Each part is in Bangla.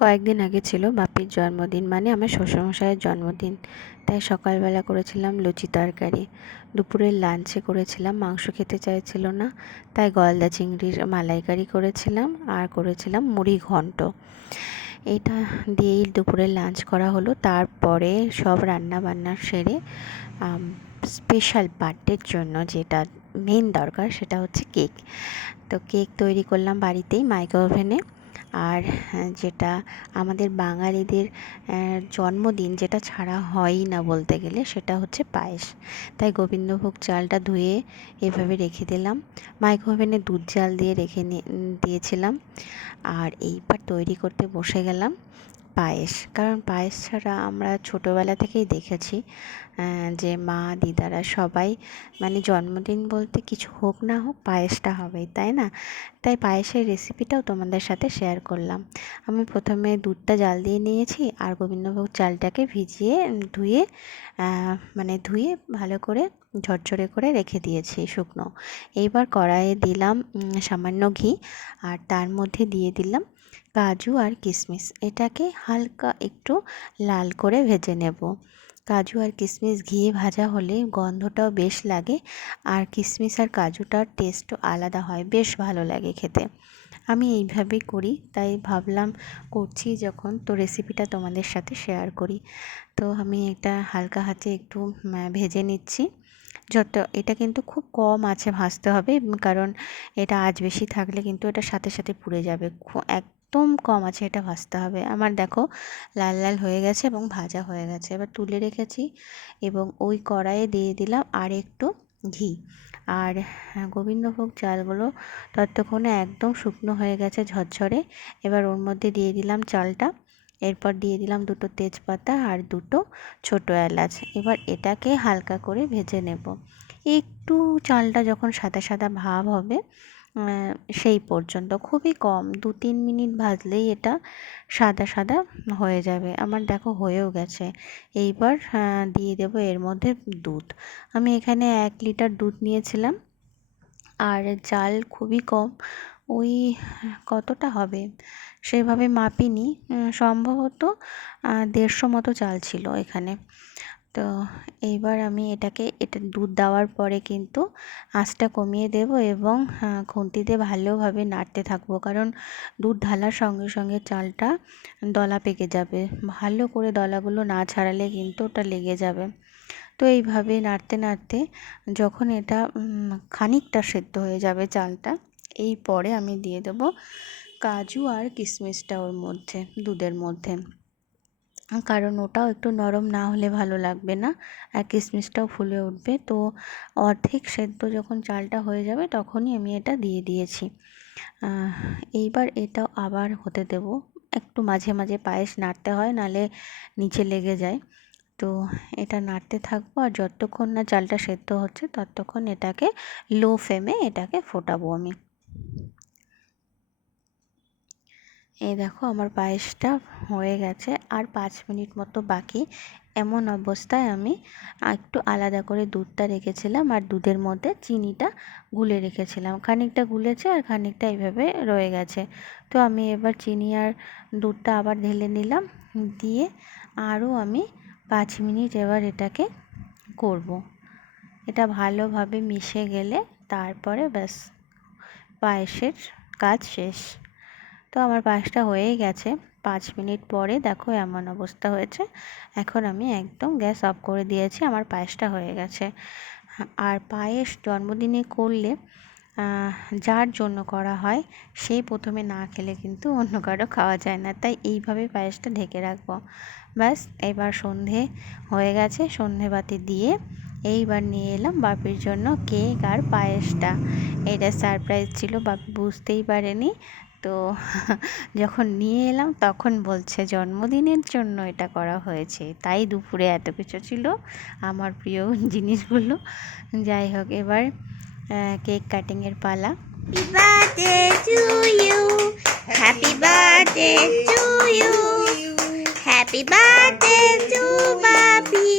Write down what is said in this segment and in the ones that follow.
কয়েকদিন আগে ছিল বাপির জন্মদিন, মানে আমার শ্বশুরমশাইয়ের জন্মদিন। তাই সকালবেলা করেছিলাম লুচি তরকারি, দুপুরের লাঞ্চে করেছিলাম মাংস খেতে চাইছিল না, তাই গলদা চিংড়ির মালাইকারি করেছিলাম, আর করেছিলাম মুড়ি ঘন্ট। এটা দিয়েই দুপুরের লাঞ্চ করা হলো। তারপরে সব রান্না বান্না সেরে স্পেশাল বার্থডের জন্য যেটা মেন দরকার সেটা হচ্ছে কেক। তো কেক তৈরি করলাম বাড়িতেই মাইক্রো ওভেনে। আর যেটা আমাদের বাঙালিদের জন্মদিন যেটা ছাড়া হয়ই না বলতে গেলে, সেটা হচ্ছে পায়েস। তাই গোবিন্দভোগ চালটা ধুয়ে এভাবে রেখে দিলাম, মাইক্রো ওভেনে দুধ জাল দিয়ে দিয়েছিলাম। আর এইবার তৈরি করতে বসে গেলাম পায়েস। কারণ পায়েস ছাড়া আমরা ছোটোবেলা থেকেই দেখেছি যে মা দিদারা সবাই, মানে জন্মদিন বলতে কিছু হোক না হোক পায়েসটা হবেই, তাই না? তাই পায়েসের রেসিপিটাও তোমাদের সাথে শেয়ার করলাম। আমি প্রথমে দুধটা জাল দিয়ে নিয়েছি, আর গোবিন্দভোগ চালটাকে ভিজিয়ে ধুয়ে ভালো করে ঝরঝরে করে রেখে দিয়েছি শুকনো। এইবার কড়াইয়ে দিলাম সামান্য ঘি, আর তার মধ্যে দিয়ে দিলাম কাজু আর কিশমিশ। এটাকে হালকা একটু লাল করে ভেজে নেব। কাজু আর কিশমিশ ঘিয়ে ভাজা হলে গন্ধটাও বেশ লাগে, আর কিশমিশ আর কাজুটার টেস্টও আলাদা হয়, বেশ ভালো লাগে খেতে। আমি এইভাবেই করি, তাই ভাবলাম করছি যখন তো রেসিপিটা তোমাদের সাথে শেয়ার করি। তো আমি এটা হালকা হাতে একটু ভেজে নিচ্ছি। এটা কিন্তু খুব কম আঁচে ভাজতে হবে, কারণ এটা আঁচ বেশি থাকলে কিন্তু এটা সাথে সাথে পুড়ে যাবে। একদম কম আঁচে এটা ভাজতে হবে। আমার দেখো লাল লাল হয়ে গেছে এবং ভাজা হয়ে গেছে। এবার তুলে রেখেছি এবং ওই কড়াইয়ে দিয়ে দিলাম আর একটু ঘি। আর গোবিন্দভোগ চালগুলো ততক্ষণে একদম শুকনো হয়ে গেছে ঝরঝরে। এবার ওর মধ্যে দিয়ে দিলাম চালটা, এরপর দিয়ে দিলাম দুটো তেজপাতা আর দুটো ছোটো এলাচ। এবার এটাকে হালকা করে ভেজে নেব, একটু চালটা যখন সাদা সাদা ভাব হবে সেই পর্যন্ত, খুবই কম 2-3 মিনিট ভাজলেই এটা সাদা সাদা হয়ে যাবে। আমার দেখো হয়েও গেছে। এইবার দিয়ে দেব এর মধ্যে দুধ। আমি এখানে 1 লিটার দুধ নিয়েছিলাম, আর চাল খুবই কম, ওই কতটা হবে সেভাবে মাপিনি, সম্ভবত 150 মতো চাল ছিল এখানে। তো এইবার আমি এটা দুধ দেওয়ার পরে কিন্তু আঁচটা কমিয়ে দেব এবং খুন্তি দিয়ে ভালোভাবে নাড়তে থাকবো, কারণ দুধ ঢালার সঙ্গে সঙ্গে চালটা দলা পেকে যাবে। ভালো করে দলাগুলো না ছাড়ালে কিন্তু ওটা লেগে যাবে। তো এইভাবে নাড়তে নাড়তে যখন এটা খানিকটা সেদ্ধ হয়ে যাবে চালটা, এই পরে আমি দিয়ে দেব কাজু আর কিশমিশটা ওর মধ্যে, দুধের মধ্যে। কারণ ওটাও একটু নরম না হলে ভালো লাগবে না, আর কিশমিশটাও ফুলে উঠবে। তো অর্ধেক সেদ্ধ যখন চালটা হয়ে যাবে তখনই আমি এটা দিয়ে দিয়েছি। এইবার এটাও আবার হতে দেব। একটু মাঝে মাঝে পায়েস নাড়তে হয়, নালে নিচে লেগে যায়। তো এটা নাড়তে থাকবো, আর যতক্ষণ না চালটা সেদ্ধ হচ্ছে ততক্ষণ এটাকে লো ফ্লেমে এটাকে ফোটাবো আমি। এই দেখো আমার পায়েসটা হয়ে গেছে, আর 5 মিনিট মতো বাকি। এমন অবস্থায় আমি একটু আলাদা করে দুধটা রেখেছিলাম, আর দুধের মধ্যে চিনিটা গুলে রেখেছিলাম। খানিকটা গুলেছে আর খানিকটা এইভাবে রয়ে গেছে। তো আমি এবার চিনি আর দুধটা আবার ঢেলে নিলাম, দিয়ে আরও আমি 5 মিনিট এবার এটাকে করব। এটা ভালোভাবে মিশে গেলে তারপরে ব্যাস পায়েসের কাজ শেষ। তো আমার পায়েসটা হয়েই গেছে। 5 মিনিট পরে দেখো এমন অবস্থা হয়েছে। এখন আমি একদম গ্যাস অফ করে দিয়েছি, আমার পায়েসটা হয়ে গেছে। আর পায়েস জন্মদিনে করলে যার জন্য করা হয় সেই প্রথমে না খেলে কিন্তু অন্য কারো খাওয়া যায় না, তাই এইভাবে পায়েসটা ঢেকে রাখবো। ব্যাস এবার সন্ধে হয়ে গেছে, সন্ধেবাতি দিয়ে এইবার নিয়ে এলাম বাপির জন্য কেক আর পায়েসটা। এটা সারপ্রাইজ ছিল, বাপি বুঝতেই পারেনি। তো যখন নিয়ে এলাম তখন বলছে জন্মদিনের জন্য এটা করা হয়েছে, তাই দুপুরে এত কিছু ছিল, আমার প্রিয় জিনিসগুলো। যাই হোক, এবার কেক কাটিংয়ের পালা। Happy birthday to you. Happy birthday to you. Happy birthday to Babi.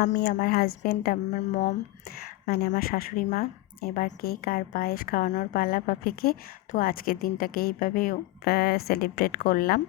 আমি, আমার হাজব্যান্ড, আমার মম, মানে আমার শাশুড়ি মা, এবার কেক আর পায়েস খাওয়ানোর পালা পাপিকে। তো আজকের দিনটাকে এইভাবে সেলিব্রেট করলাম।